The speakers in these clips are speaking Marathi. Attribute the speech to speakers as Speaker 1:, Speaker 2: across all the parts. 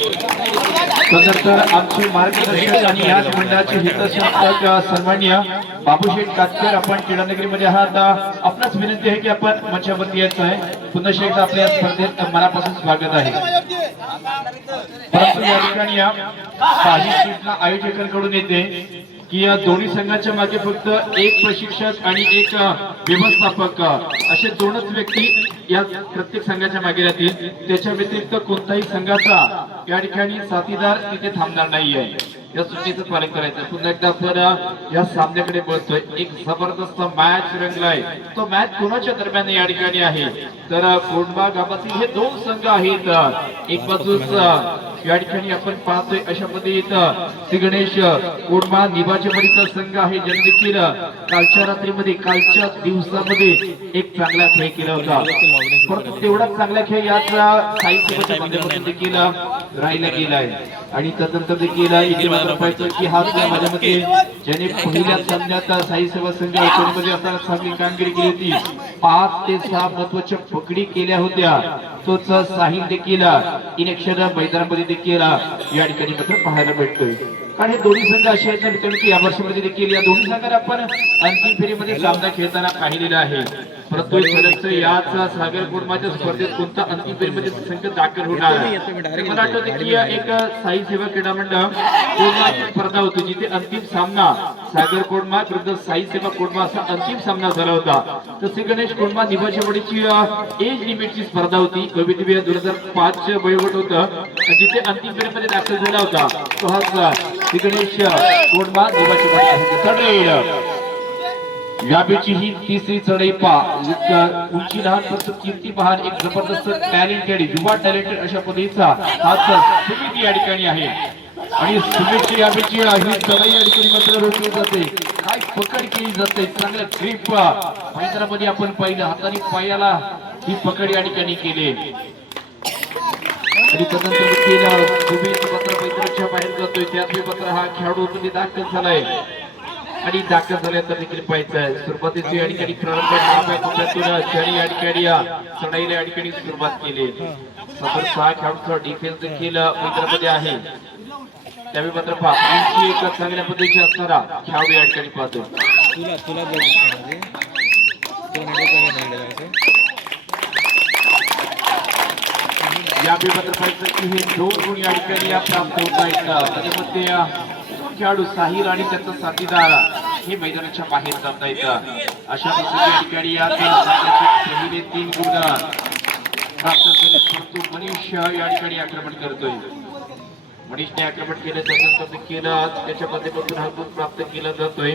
Speaker 1: तदनंतर आमचे मार्गदर्शक आणि याच मंडळाचे हितसंस्थक सन्मान्य बाबूशेठ कातकर आपण क्रीडानगरीमध्ये आहात. आपणास विनंती आहे की आपण मंचावरती यायचं आहे. पुन्हा एकदा आपल्या स्पर्धेत मनापासून स्वागत आहे. परंतु या ठिकाणी आयोजकांकडून येते. की या दोन्ही संघाच्या मागे फक्त एक प्रशिक्षक आणि एक व्यवस्थापक असे दोनच व्यक्ती या प्रत्येक संघाच्या मागे राहतील. त्याच्या व्यतिरिक्त कोणताही संघाचा या ठिकाणी साथीदार तिथे थांबणार नाहीये. या सूचनेचं पालन करायचं. पुन्हा एकदा आपण या सामन्याकडे बघतोय. एक जबरदस्त मॅच रंगलाय. तो मॅच कोणाच्या दरम्यान या ठिकाणी आहे? तर कोंडबा गावातील हे दोन संघ आहेत. एक बाजूस या ठिकाणी आपण पाहतोय अशा पद्धतीत श्री गणेश कोडमा परीचा संघ आहे. ज्याने देखील कालच्या रात्रीमध्ये कालच्या दिवसामध्ये एक चांगला खेळ केला होता. परंतु तेवढाच चांगला खेळ याच साहित्य देखील राहिला गेलाय. आणि त्यानंतर देखील पाहिजे की हा खेळ माझ्या मते ज्याने पहिल्या सामन्यात साई सेवा संघ एकोणीमध्ये असताना चांगली कामगिरी केली होती. पाच ते सहा महत्त्वाच्या पकडी केल्या होत्या. तोच साहिल देखील इलेक्शन मैदानामध्ये देखील या ठिकाणी मात्र पाहायला भेटतोय. कारण हे दोन्ही संघ असे आहेत ना मित्रांनो की या वर्षामध्ये देखील या दोन्ही संघांना आपण अंतिम फेरीमध्ये सामना खेळताना पाहिलेला आहे. परंतु फरक याच सागर कुर्माच्या स्पर्धेत कोणता अंतिम फेरीमध्ये संघ दाखल होणार? मला आठवते की एक साई सेवा क्रीडा मंडळ कोडमाची स्पर्धा होती जिथे अंतिम सामना सागर कोडमा विरुद्ध साई सेवा कोडमा असा अंतिम सामना झाला होता. तर श्री गणेश कोडमा निभाचेवाडीची एज लिमिटची स्पर्धा होती. भव्यदिव्य दोन हजार पाच वयोगट होतं. जिथे अंतिम फेरीमध्ये दाखल झाला होता तो हा श्री गणेश कोडमा निभाचेवाडी आहे. चढेल व्यापीची ही तिसरी चढाई पा म्हणजे, उंची लहान परंतु कीर्ती बहार एक जबरदस्त टॅलेंटेड युवा टॅलेंटेड अशा पद्धतीचा हा सुमित या ठिकाणी आहे. आणि सुमितची यापीची ही चढाई या ठिकाणी मात्र रोखली जाते. काय पकड केली जाते चांगलं ग्रीप मैदानामध्ये आपण पाहिलं हाताने पायाला ही पकड या ठिकाणी केली. आणि त्यानंतर सुमित पत्र बाहेर जातोय. त्यात पत्र हा खेळाडू मध्ये दाखल झालाय. आणि दाखल झाल्यानंतर देखील पाहायचं आहे. सुरुवातीची या ठिकाणी प्रारंभ या ठिकाणी चढाईला या ठिकाणी सुरुवात केली. सदर सहा खेळाडूचा डिफेन्स देखील मैदानामध्ये आहे. त्यावेळी मात्र पहा उंची एक चांगल्या पद्धतीची असणारा खेळाडू या ठिकाणी पाहतो
Speaker 2: तुला तुला म्हणजे
Speaker 1: या मात्र पाहायचं की हे दोन गुण या ठिकाणी या प्राप्त होत आहेत त्याच्यामध्ये खेळाडू साहिल आणि त्याचा साथीदार हे मैदानाच्या बाहेर जाता येतं. अशा या ठिकाणी या पहिले तीन गुण प्राप्त झाले. परंतु मनीष या ठिकाणी आक्रमण करतोय. मनीषने आक्रमण केलं त्यानंतर केलं. त्याच्या माध्यमातून हा गुण प्राप्त केला जातोय.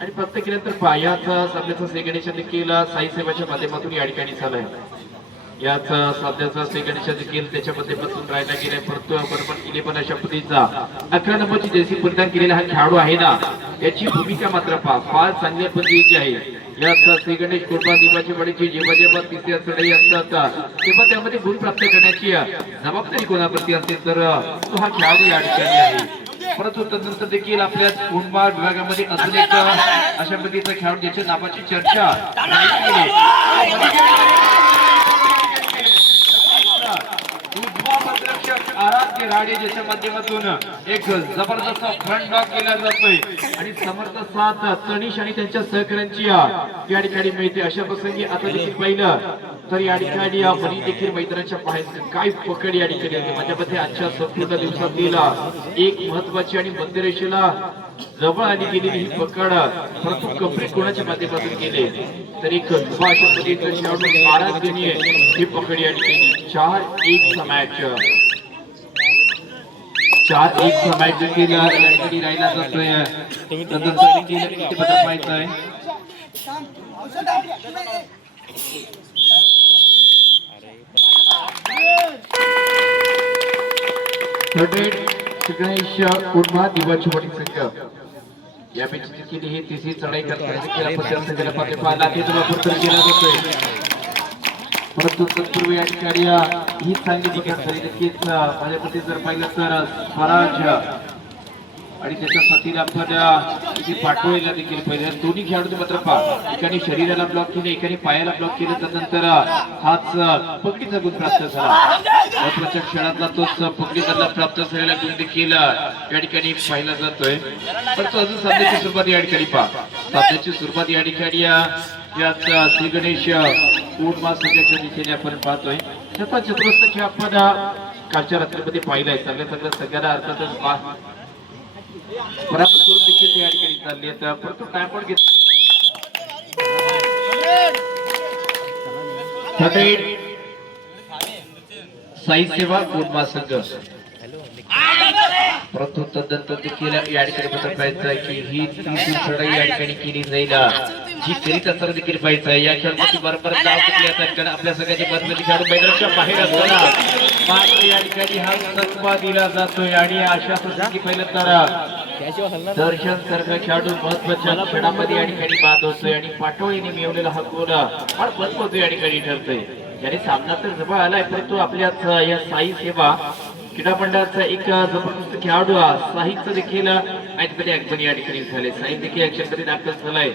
Speaker 1: आणि प्राप्त केल्यानंतर पायाचा सामन्याचा सेकंडेशन केला. साई सेवाच्या माध्यमातून या ठिकाणी झालाय. याच साध्याचा सेकंडेशन देखील त्याच्यामध्ये बसून राहिला गेलाय. परंतु केले इलेव्हन अशा पद्धतीचा अकरा नंबरची जैसी परिधान केलेला हा खेळाडू आहे ना. याची भूमिका मात्र पहा फार चांगल्या पद्धतीची आहे. याच श्री गणेश कुर्बा निवाची वाडीची जेव्हा जेव्हा तिसऱ्या चढाई असतात तेव्हा त्यामध्ये गुण प्राप्त करण्याची जबाबदारी कोणाप्रती असते तर तो हा खेळाडू या ठिकाणी आहे. परंतु तदनंतर देखील आपल्या कुंभा विभागामध्ये अजून एक अशा पद्धतीचा खेळाडू ज्याच्या नावाची चर्चा नाही केली. उजवा पदरक्षक आराध्य राडे ज्याच्या माध्यमातून एक जबरदस्त फ्रंट डॉक केला जातोय. आणि समर्थ साथ तनिष आणि त्यांच्या सहकाऱ्यांची या ठिकाणी मिळते. अशा प्रसंगी आता देखील पाहिलं तर या ठिकाणी या बळी देखील मैत्रांच्या बाहेर काय पकड या ठिकाणी आहे? माझ्या मते आजच्या संपूर्ण दिवसातील एक महत्वाची आणि मध्यरेषेला जवळ आली गेलेली ही पकड परंतु कंप्लीट कोणाच्या माध्यमातून गेले? तर एक युवा अशा पद्धतीचं ही पकड या ठिकाणी. चार एक मॅच चार एक मॅच देखील राहिला जातोय तदनंतर देखील पाहायचा आहे? थर्डेड गणेश कुर्मा दिवाची वडी संघ या मॅचची केली ही तिसरी चढाई करताना देखील आपण त्या संघाला पाहतोय पाहिला ते तुला पुरस्कार केला जातोय. परंतु तत्पूर्वी या ठिकाणी ही चांगली पकड झाली नक्कीच माझ्या मते जर पाहिलं तर स्वराज आणि त्याच्या साथीला आपण अ, इथे पाठवलेला देखील पाहिजे दोन्ही खेळाडू मात्र पहा एकाने शरीराला ब्लॉक केलं एकाने पायाला ब्लॉक केलं त्यानंतर हाच पगडीचा गुण प्राप्त झाला. महत्त्वाच्या खेळातला तोच पगडीचा प्राप्त झालेला गुण देखील या ठिकाणी पाहिला जातोय. परंतु अजून सामन्याची सुरुवात या ठिकाणी पहा. सामन्याची सुरुवात या ठिकाणी अ, यात श्री गणेश कोटमा संघाच्या दिशेने आपण पाहतोय. त्याचा चतुरस्र खेळ आपण कालच्या रात्रीमध्ये पाहिलाय. सगळ्या सगळ्या सगळ्यांना अर्थातच पा- पराभूत करून देखील त्या ठिकाणी चालली आहेत परंतु टाइम पण घेत साई सेवा कुटुंबा संघ? परंतु तद्दंत देखील या ठिकाणी मात्र पाहायचं आहे की ही तीन लढाई या ठिकाणी केली जाईल. जी करीत असताना देखील पाहिजे आहे. या खेळामध्ये बरोबर डाव देखील येतात कारण आपल्या सगळ्याचे बदमती खेळाडू मैदानाच्या बाहेर असताना मात्र या ठिकाणी हा संपा दिला जातोय आणि अशा प्रसंगी पहिलं तर दर्शन सर्व खेळाडू महत्त्वाच्या क्षणामध्ये या ठिकाणी बाद होतोय आणि पाठोळीने मिळवलेला हा गोल फार महत्त्वाचा या ठिकाणी ठरतोय. याने सामना तर जवळ आलाय परंतु आपल्याच या साई सेवा क्रीडा मंडळाचा एक जबरदस्त खेळाडू साहित्य देखील ऐकपणे ऐकपणे या ठिकाणी झाले साहित्य देखील ऍक्शनमध्ये दाखल झालाय.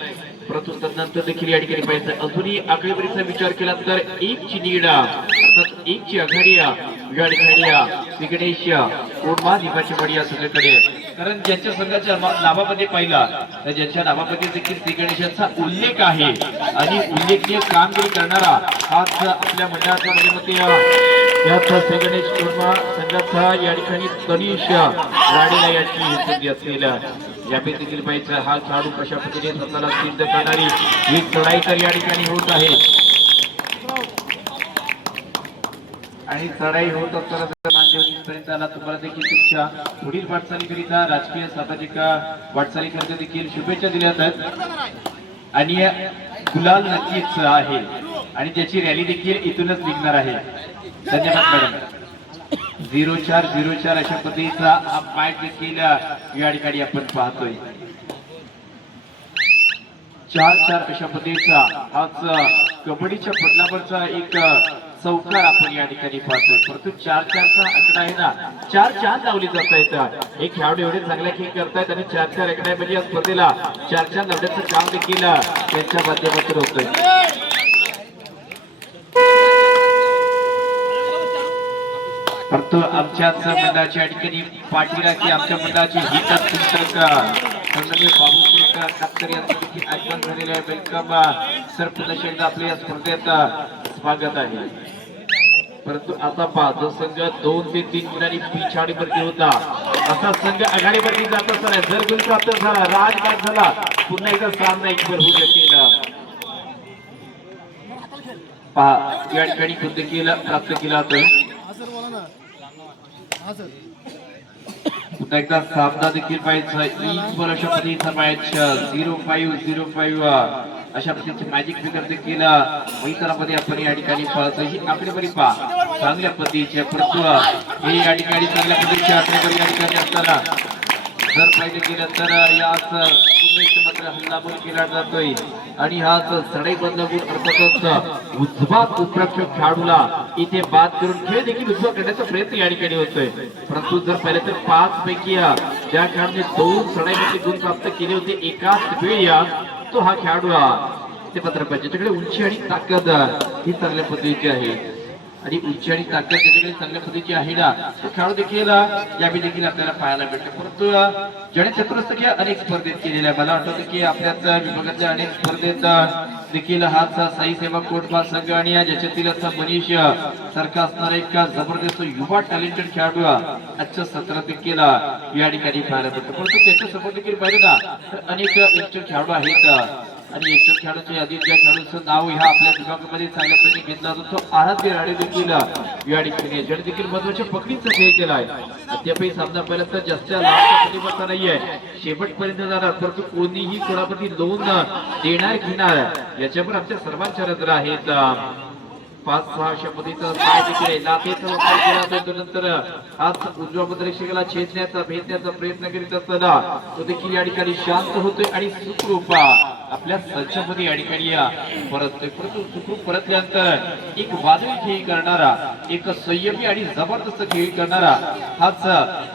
Speaker 1: परंतु तज्ञांचं देखील या ठिकाणी पाहिजे अजूनही आकडेवारीचा विचार केला तर एक ची लीड अर्थात एक ची आघाडिया या ठिकाणी विघ्नेश कोडमा दीपाची बडी सगळीकडे कारण ज्यांच्या संघाच्या नावामध्ये पाहिला तर ज्यांच्या नावामध्ये देखील श्री गणेशांचा उल्लेख आहे. आणि उल्लेखनीय कामगिरी करणारा हाच आपल्या मंडळाचा मध्ये यात श्री गणेश कोडमा संघाचा या ठिकाणी तनिष राणेला या ठिकाणी संधी असेल यापैकी बाईचा हा खेळाडू कशा पद्धतीने स्वतःला सिद्ध करणारी ही चढाई तर या ठिकाणी होत आहे. आणि चढाई होत असताना जर आला. तुम्हाला देखील तुमच्या पुढील वाटचालीकरिता राजकीय सामाजिक वाटचालीकरिता देखील शुभेच्छा दिल्या जातात. आणि गुलाल नक्कीच आहे. आणि त्याची रॅली देखील इथूनच निघणार आहे. धन्यवाद मॅडम. झिरो चार झिरो चार अशा पद्धतीचा मॅच देखील या ठिकाणी आपण पाहतोय. चार चार अशा पद्धतीचा हाच कबड्डीच्या पटलावरचा एक चौकार आपण या ठिकाणी पाहतोय. परंतु चार चारचा आकडा आहे ना चार चार लावली जात आहेत. हे खेळाडू एवढे चांगल्या खेळ करतायत आणि चार चार आकडा म्हणजे या स्पर्धेला चार चार लावण्याचं काम देखील त्यांच्या माध्यमातून होतंय. फक्त आमच्याच मंडळाच्या ठिकाणी पाठीला की आमच्या मंडळाची हिट आगमन झालेलं आहे. वेलकम सर आपल्या या स्पर्धेत स्वागत आहे. परंतु आता पहा जो संघ दोन ते तीन गुणांनी पिछाडीवरती होता. असा संघ आघाडीवरती जात असताना जर गुण प्राप्त झाला राजघाट झाला पुन्हा एकदा सामना एक होऊ शकेल पहा या ठिकाणी गुण देखील प्राप्त केला पुन्हा एकदा सामना देखील पाहिजे match zero five zero five. अशा पद्धतीचे मॅजिक फिगर देखील मैदानामध्ये आपण या ठिकाणी पाहतो ही आकडेवारी पहा. चांगल्या पद्धतीचे परंतु हे या ठिकाणी चांगल्या पद्धतीची आकडेवारी या ठिकाणी असताना. जर पाहिजे गेलं तर याच पुण्याचं मात्र हल्लाबोल केला जातोय. आणि हा चढाई बदलावून अर्थातच उजवा खेळाडूला इथे बाद करून खेळ देखील उजवा करण्याचा प्रयत्न या ठिकाणी होतोय. परंतु जर पाहिलं तर पाच पैकी या ज्या खेळाडूने दोन चढाईमध्ये गुण प्राप्त केले होते एकाच वेळी या तो हा खेळाडू हा ते पत्र पाहिजे. त्याच्याकडे उंची आणि ताकद ही चांगल्या पद्धतीची आहे. आणि उंची आणि ताकद त्याच्याकडे चांगल्या पद्धतीची आहे ना तो खेळाडू देखील यावेळी देखील आपल्याला पाहायला मिळतो. परंतु ज्याने चतुरस्र अनेक स्पर्धेत केलेल्या मला आठवतं की आपल्याच विभागातल्या अनेक स्पर्धेत देखील हाच साई सेवा कोटमा संघ आणि ज्याच्यातील असा मनीष सारखा असणारा एक जबरदस्त युवा टॅलेंटेड खेळाडू आजच्या सत्रात देखील या ठिकाणी पाहायला मिळतो. परंतु त्याच्यासमोर देखील पाहिलं ना तर अनेक यंगस्टर खेळाडू आहेत आणि एकतर खेळाडूच्या यादीत ज्या खेळाडूचं नाव ह्या आपल्या विभागामध्ये चांगल्या प्रकारे घेतला जातो. तो आराध्य राणे देखील या ठिकाणी ज्याने देखील महत्त्वाच्या पकडीचा खेळ केला आहे. अद्यापही सामना तर जास्त लांबचा प्रतिबद्ध नाहीये. शेवटपर्यंत जाणार परंतु कोणीही कोणावरती लोन देणार घेणार याच्यावर आमच्या सर्वांच्या नजर आहेत पाच सहा अशा पद्धतीचं पाय देखील लाथेचा वापर केला जातो नंतर हात उजव्या पदरेषिकेला छेदण्याचा भेदण्याचा प्रयत्न करीत असताना तो देखील या ठिकाणी शांत होतोय आणि सुखरूप आपल्या संचमध्ये या ठिकाणी परततोय. परंतु सुखरूप परतल्यानंतर एक वादळी खेळी करणारा एक संयमी आणि जबरदस्त खेळी करणारा हाच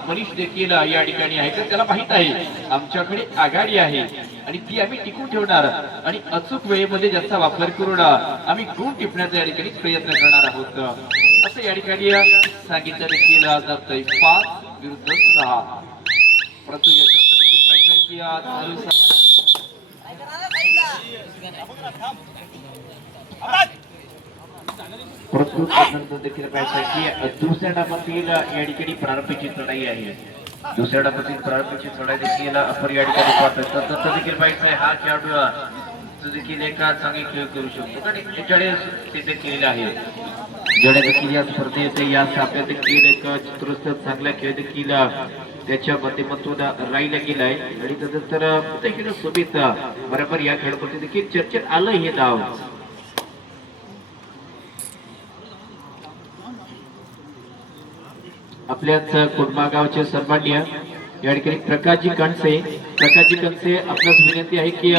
Speaker 1: मनीष देखील या ठिकाणी आहे. तर त्याला माहीत आहे आमच्याकडे आघाडी आहे. आणि ती आम्ही टिकून ठेवणार. आणि अचूक वेळेमध्ये ज्याचा वापर करून आम्ही गुण टिपण्याचा या ठिकाणी प्रयत्न करणार आहोत. असं या ठिकाणी सांगितलं देखील जातंय. पाच विरुद्ध सहा. परंतु याच्यावर देखील पाहिजे की आज देखील पाहिजे की दुसऱ्या डाबातील या ठिकाणी प्रारंभीची लढाई आहे. दुसऱ्या डब्यातील प्रारंभीची चढाई देखील आपण या ठिकाणी तर तसं देखील पाहिजे हा खेळाडू तो देखील एका चांगली खेळ करू शकतो. आणि त्याच्याकडे सिद्ध केलेलं आहे. जेवढ्या देखील या स्पर्धेत या सामन्यात देखील एक चित्रस्थ चांगला खेळ देखील त्याच्या माध्यमातून राहिला गेलाय आणि त्यानंतर देखील सोबत बरोबर या खेळामध्ये देखील चर्चेत आलं हे नाव. आपल्याच कुडमागावचे सन्मान्य या ठिकाणी प्रकाशजी कणसे प्रकाशजी कणसे आपणास विनंती आहे की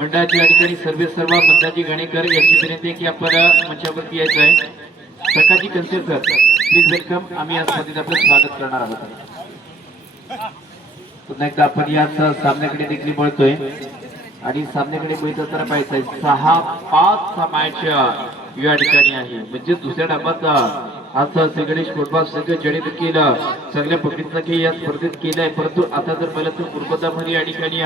Speaker 1: मंडळाची या ठिकाणी सर्वे सर्व मंदाजी घाणेकर यांची विनंती आहे की आपण मंचावरती यायचं आहे. Prakashji Kanse sir please welcome आम्ही या स्पर्धेत आपलं स्वागत करणार आहोत. पुन्हा एकदा आपण याच सामन्याकडे देखील बळतोय आणि सामन्याकडे बघितलं तर आहे सहा पाच हा मॅच या ठिकाणी आहे. म्हणजे दुसऱ्या डाबात आता श्री गणेश फुटबॉल संघ जडे केलं. सगळ्या पद्धतीचा की या स्पर्धेत केलाय परंतु आता जर मला तर मुरबदामध्ये या ठिकाणी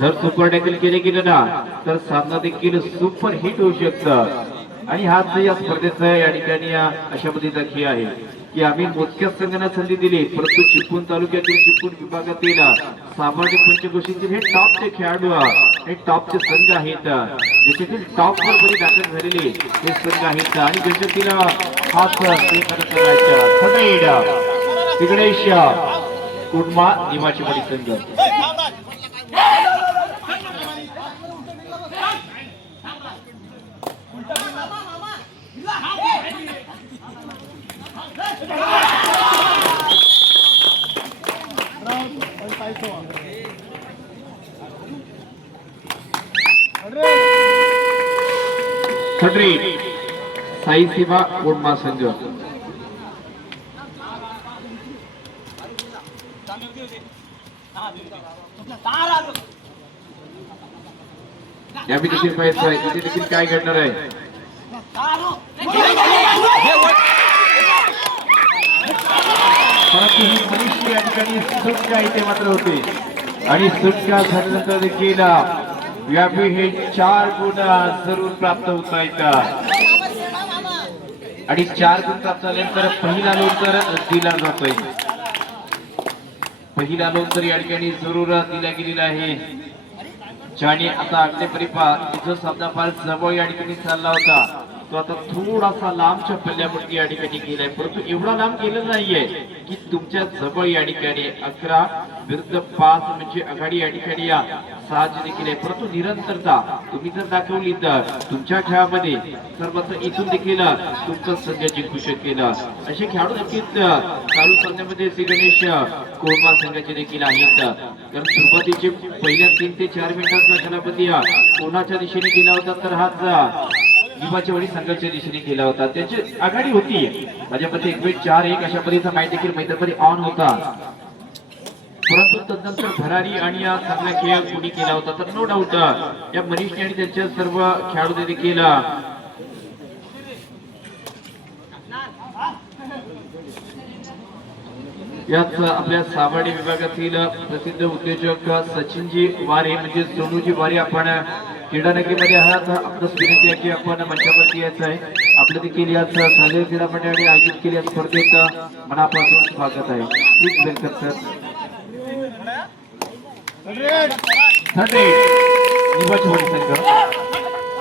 Speaker 1: जर सुपर टॅकल केले गेलं ना तर सामना देखील सुपर हिट होऊ शकतं. आणि हाच या स्पर्धेचा या ठिकाणी अशा पद्धतीचा खेळ आहे. की आम्ही मोजक्याच संघांना संधी दिली. परंतु चिपळूण तालुक्यातील चिपळूण विभागातील सामाजिक पंचक्रोशीचे हे टॉपचे खेळाडू हे टॉपचे संघ आहेत. ज्याच्यातील टॉप वर बरी दाखल झालेले हे संघ आहेत. आणि ज्याच्यातील हाच ते खरं करायच्या बडी संघ. साई सेवा कुडमा संघ या बी देखील आहे तिथे देखील काय घडणार आहे? परंतु ही मनुष्य या ठिकाणी सुटका इथे मात्र होते. आणि सुटका झाल्यानंतर देखील व्यापी हे चार गुण जरूर प्राप्त होता येतात. आणि चार गुण प्राप्त झाल्यानंतर पहिला लोन दिला जातोय. पहिला लोन या ठिकाणी जरूर दिला गेलेला आहे. ज्याने आता अगदी पा जो सामना फार जवळ या ठिकाणी चालला होता. तो आता थोडासा लांबच्या पल्ल्यावरती या ठिकाणी गेलाय. परंतु एवढा लांब गेलेला नाहीये की तुमच्या जवळ या ठिकाणी अकरा विरुद्ध पाच म्हणजे आघाडी या ठिकाणी या साहजिक देखील आहे परंतु निरंतरता तुम्ही जर दाखवली तर तुमच्या खेळामध्ये सर्वत्र इथून देखील तुमचं संघ जिंकू शकेल. असे खेळाडू देखील चालू सामन्यामध्ये श्री गणेश कोरमा संघाचे देखील आहेत. कारण सुरुवातीचे पहिल्या तीन ते चार मिनिटांचा कालावधी कोणाच्या दिशेने गेला होता? तर हाच विवाच्या वडील संघाच्या दिशेने केला होता. त्याची आघाडी होती माझ्या मते एक वेळ चार एक अशा पद्धतीचा माहिती देखील मैत्रपरी ऑन होता. परंतु तदनंतर भरारी आणि या चांगला खेळ कोणी केला होता? तर नो डाऊट या मनीषने आणि त्यांच्या सर्व खेळाडूने देखील याच आपल्या सावाडी विभागातील प्रसिद्ध उद्योजक सचिनजी वारे म्हणजे सोनूजी वारे आपण क्रीडानगरीमध्ये आहात. आपलं विनंती आहे की आपण मंचावरती यायचं आहे. आपलं देखील याच सालेर क्रीडा मंडळाने आयोजित केलेल्या स्पर्धेत मनापासून स्वागत आहे. प्लीज वेलकम सर थर्टी निवडणूक संघ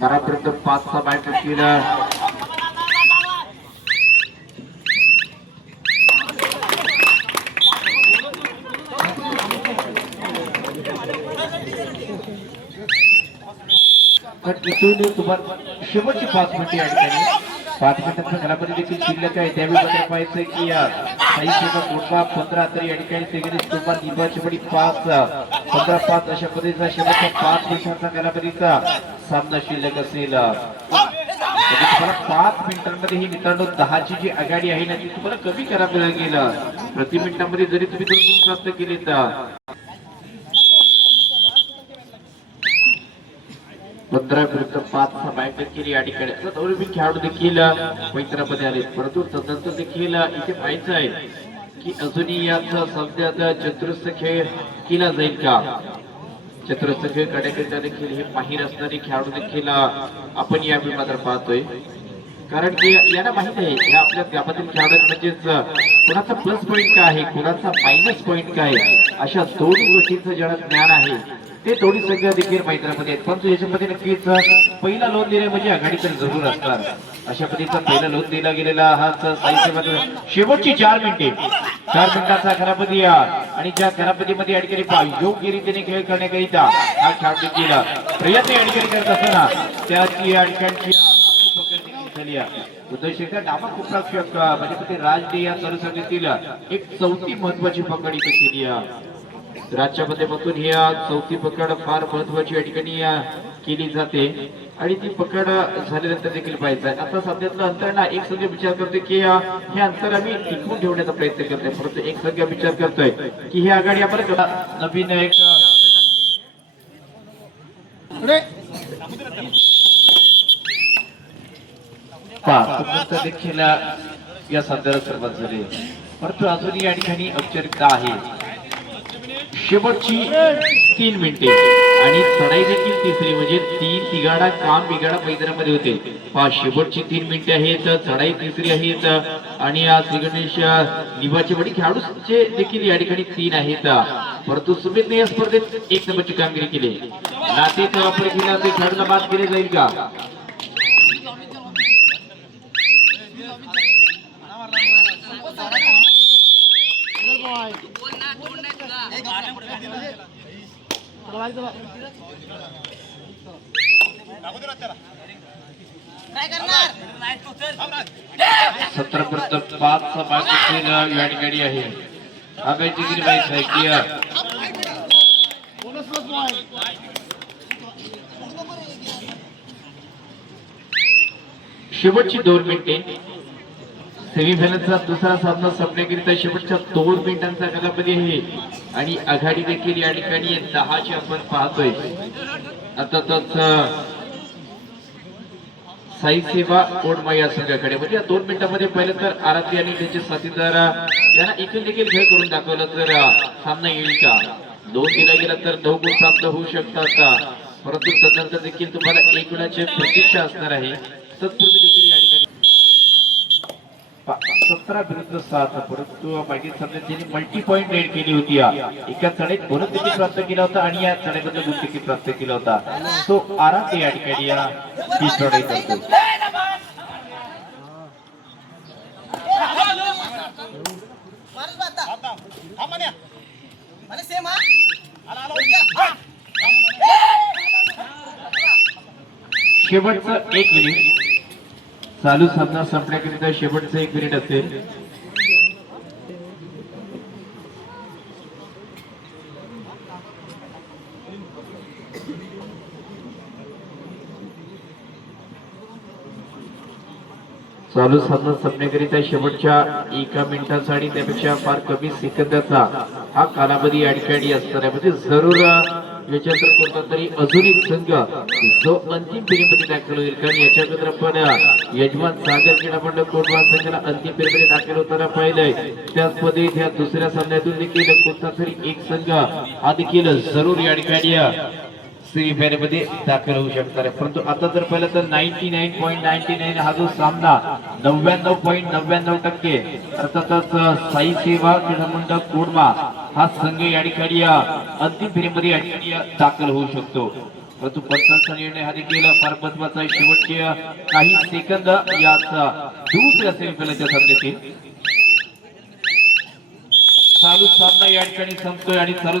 Speaker 1: बारापर्यंत पाच सहा बॅट केला. शेवटची पाच मिनिटे या ठिकाणी पाच मिनिटांचा देखील शिल्लक आहे त्यावेळी बघायला पाहिजे की या काही सेवा पंधरा तरी या ठिकाणी सेगरी स्तोपा निबाची बडी पाच पंधरा पाच अशा पद्धतीचा शेवटचा पाच वर्षांचा घरामध्येचा सामना शिल्लक असेल. म्हणजे तुम्हाला पाच मिनिटांमध्ये ही मित्रांनो दहाची जी आघाडी आहे ना ती तुम्हाला कमी करावी लागेल. प्रति मिनिटांमध्ये जरी तुम्ही दोन गुण प्राप्त केले तर पंधरा विरुद्ध पाच सहा बॅट केली या ठिकाणी. दोन्ही खेळाडू देखील मैत्रामध्ये आले. परंतु तदनंतर देखील इथे पाहायचं आहे की अजूनही याचा सध्याचा चतुरस्थ खेळ केला जाईल का? चतुरस्थ खेळ करण्याकरिता देखील हे माहीर असणारे खेळाडू देखील आपण या मात्र पाहतोय. कारण की यांना माहीत आहे या आपल्या गावातील खेळाडू म्हणजेच कुणाचा प्लस पॉईंट काय आहे कुणाचा मायनस पॉईंट काय आहे? अशा दोन गोष्टींचं ज्याला ज्ञान आहे. ते थोडी संख्या देखील मैत्रामध्ये आहेत. परंतु याच्यामध्ये नक्कीच पहिला लोन देणे म्हणजे आघाडी तर जरूर असणार. अशा पद्धतीचा पहिला लोन दिला गेलेला हा साहित्य शेवटची चार मिनिटे. चार मिनिटाचा खरापती या. आणि ज्या घरापतीमध्ये अडकरी पा- योग्य रीतीने खेळ करण्याकरिता हा खेळाडू केला प्रयत्न अडकरी करत असताना त्याची या ठिकाणची पकड झाली आहे. डामा कुप्राक्षक म्हणजे राजडे या सरसंघातील एक चौथी महत्वाची पकड इथे केली राज्यामध्ये बघून ही चौथी पकड फार महत्वाची या ठिकाणी केली जाते. आणि ती पकड झाल्यानंतर देखील पाहिजे आता सध्यातलं अंतर ना एक संघ विचार करतोय की हे अंतर आम्ही टिकवून ठेवण्याचा प्रयत्न करतोय. परंतु एक संघ विचार करतोय की ही आघाडी आपण नवीन एक पहा देखील या सध्याला सुरुवात झाली. परंतु अजूनही या ठिकाणी औपचारिकता आहे. शेवटची तीन मिनिटे. आणि चढाई देखील तिसरी म्हणजे तीन तिघाडा काम बिघाडा मैदानामध्ये होते. पहा शेवटची तीन मिनिटे आहेत चढाई तिसरी आहेत आणि श्री गणेश निभाचे वडी खेळाडूचे देखील या ठिकाणी तीन आहेत. परंतु सुमितने या स्पर्धेत एक नंबरची कामगिरी केली. नातेचा वापर केला ते खेळाडूला बाद केले जाईल का? सतरा पर्यंत पाच समाज या ठिकाणी आहे आगायची किती माहिती आहे की शेवटची दोन मिनिटे. सेमीफायनलचा दुसरा सामना संपण्याकरिता शेवटच्या दोन मिनिटांचा कालावधी आहे. आणि आघाडी देखील या ठिकाणी दहाची आपण पाहतोय. अर्थातच साई सेवा कोडमा या संघाकडे. म्हणजे या दोन मिनिटांमध्ये पहिले तर आराध्य आणि त्यांचे साथीदार यांना एकूण देखील खेळ करून दाखवलं तर सामना येईल का? दोन दिला गेला तर नऊ गुण प्राप्त होऊ शकतात परंतु तदनंतर देखील तुम्हाला एक गुणाची प्रतीक्षा असणार आहे. तत्पूर्वी देखील या ठिकाणी सतरा विरुद्ध सात परंतु मागील सामन्यात त्यांनी मल्टी पॉईंट रेड केली होती एका चढेत भरत देखील प्राप्त केला होता आणि या चढेबद्दल गुण देखील प्राप्त केला होता तो आराम या ठिकाणी या ही चढाई करतो शेवटचं एक मिनिट चालू सामना संपण्याकरिता शेवटचं एक मिनिट असेल. चालू सामना संपण्याकरिता शेवटच्या एका मिनिटाचा आणि त्यापेक्षा फार कमी सेकंदाचा हा कालावधी या ठिकाणी असताना म्हणजे जरूर याच्यानंतर कोणता तरी अजून एक संघ जो अंतिम फेरीमध्ये दाखल होईल. कारण याच्यानंतर आपण यजमान सागर क्रीडा मंडळ कोटवा संघाला अंतिम फेरीमध्ये दाखल होताना पाहिलंय. त्याच पद्धतीत ह्या दुसऱ्या सामन्यातून देखील कोणता तरी एक संघ हा देखील जरूर या ठिकाणी फेरीमध्ये दाखल होऊ शकणार आहे. परंतु आता जर पहिलं तर ninety nine point ninety nine हा जो सामना नव्याण्णव पॉईंट नव्याण्णव टक्के अर्थातच साई सेवा क्रीडामंड कोडमा हा संघ या ठिकाणी अंतिम फेरीमध्ये या ठिकाणी दाखल होऊ शकतो. परंतु पंचांचा निर्णय हा देखील फार महत्त्वाचा आहे. शेवटचे काही सेकंद याच दुसऱ्या सेमीफायनलच्या सामन्यातील चालू सामना या ठिकाणी संपतोय आणि चालू